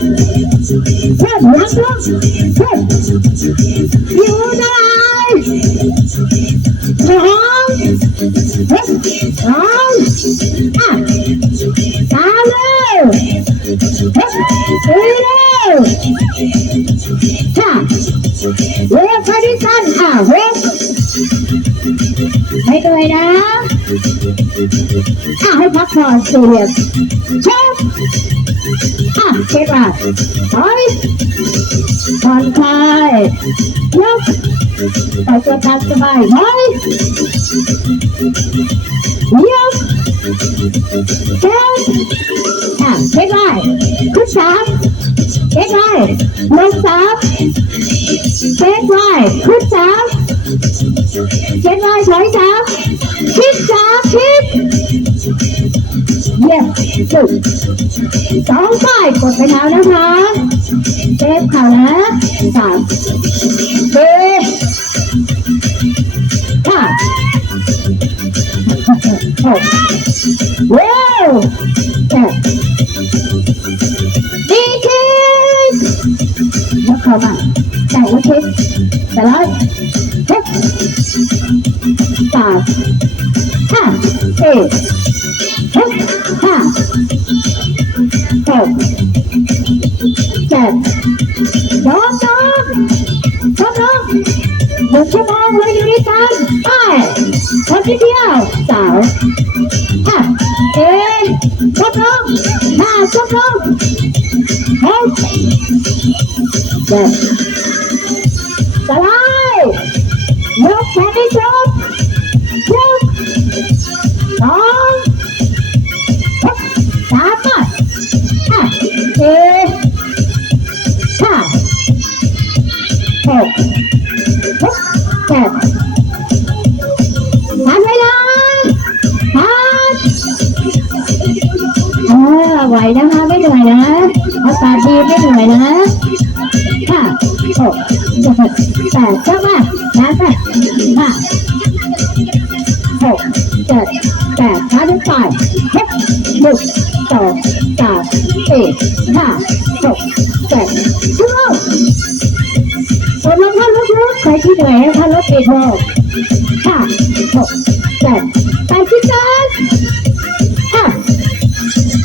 Good, Michael. Good. You guys. Go home. Good. Follow. Good. Thấy tôi đó. À hơi bắt vào sự việc. Chốt À chết rồi. Thôi. Còn thôi. Lúc Phải cho ta cho bài Thôi Lúc Chết À chết rồi. Cứ sáng Chết rồi. Lúc sáng Chết rồi. Cứ sáng นะอะให้พักผ่อนสี่เหมชกอะเช็คอะถอยผ่อนคลายยกปล่อยตัวตามสบายถอยยกเช็คอะเช็คได้ขึ้นสามคได้ลงสามเช็คได้ขึ้นสาคิดจ้าคิดสามคิดเยี่ยมสุดสองฝ่ายกดไปแล้วนะคะเซฟค่ะนะสามสี่ห้าหกเว้าวแปด ดยกเข้ามาแต่ละคิดแต่ละหกสามห้าสี่หกห้าหกเจ็ดสองสองสองสองหนึ่งชั่วโมงเลยอยู่ด้วยกันไปคนที่เดียวสาวห้า Em Sắp không Hà sắp không Hết Đẹp Trả lại Nước sẽ đi xuống Xuống Đó Hấp Tám rồi À Em ไหวนะคะไม่เหนื่อยนะอากาศดีไม่เหนื่อยนะห้าหกเจ็ดแปดเก้ามาแล้วแต่ห้าหกเจ็ดแปดช้าด้วยไปหกหนึ่งสองสามสี่ห้าหกเจ็ดชั่วโมงกดลงท่านลุกๆใครที่เหนื่อยให้ท่านลุกอีกรอบห้าหก